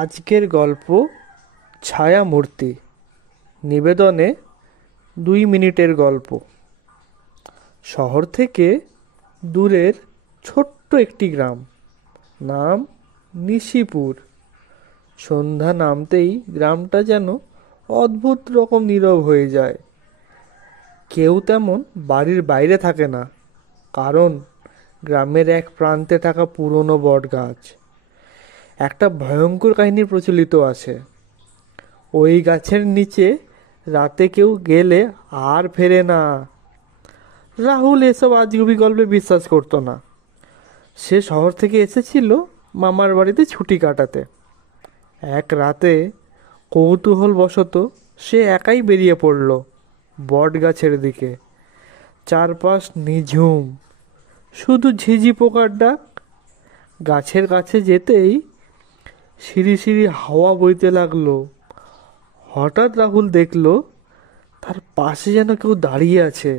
আজকের গল্প ছায়ামূর্তি। নিবেদনে 2 মিনিটের গল্প। শহর থেকে দূরের ছোট্ট একটি গ্রাম, নাম নিশিপুর। সন্ধ্যা নামতেই গ্রামটা যেন অদ্ভুত রকম নীরব হয়ে যায়। কেউ তেমন বাড়ির বাইরে থাকে না, কারণ গ্রামের এক প্রান্তে থাকা পুরনো বট গাছ একটা ভয়ঙ্কর কাহিনী প্রচলিত আছে। ওই গাছের নিচে রাতে কেউ গেলে আর ফেরে না। রাহুল এসব আজগুবি গল্পে বিশ্বাস করতো না। সে শহর থেকে এসেছিল মামার বাড়িতে ছুটি কাটাতে। এক রাতে কৌতূহলবশত সে একাই বেরিয়ে পড়ল বট গাছের দিকে। চারপাশ নিঝুম, শুধু ঝিঝি পোকার ডাক। গাছের কাছে যেতেই সিঁড়ি সিঁড়ি হাওয়া বইতে লাগলো। হঠাৎ রাহুল দেখল তার পাশে যেন কেউ দাঁড়িয়ে আছে।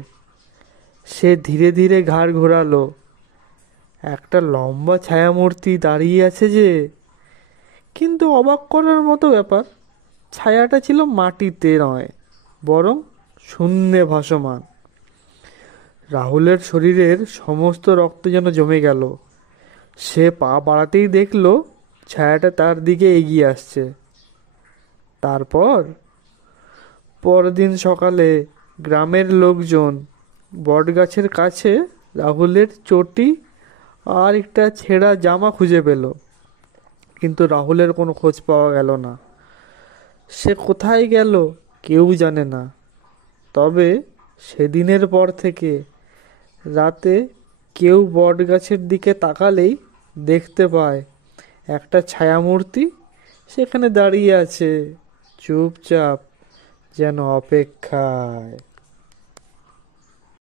সে ধীরে ধীরে ঘাড় ঘোরালো। একটা লম্বা ছায়ামূর্তি দাঁড়িয়ে আছে যে, কিন্তু অবাক করার মতো ব্যাপার, ছায়াটা ছিল মাটিতে নয়, বরং শূন্যে ভাসমান। রাহুলের শরীরের সমস্ত রক্ত যেন জমে গেল। সে পা বাড়াতেই দেখল ছায়াটা তার দিকে এগিয়ে আসছে। তারপর পরদিন সকালে গ্রামের লোকজন বটগাছের কাছে রাহুলের চটি আর একটা ছেঁড়া জামা খুঁজে পেল, কিন্তু রাহুলের কোনো খোঁজ পাওয়া গেল না। সে কোথায় গেল কেউ জানে না। তবে সেদিনের পর থেকে রাতে কেউ বটগাছের দিকে তাকালেই দেখতে পায় একটা ছায়ামূর্তি সেখানে দাঁড়িয়ে আছে, চুপচাপ, যেন অপেক্ষায়।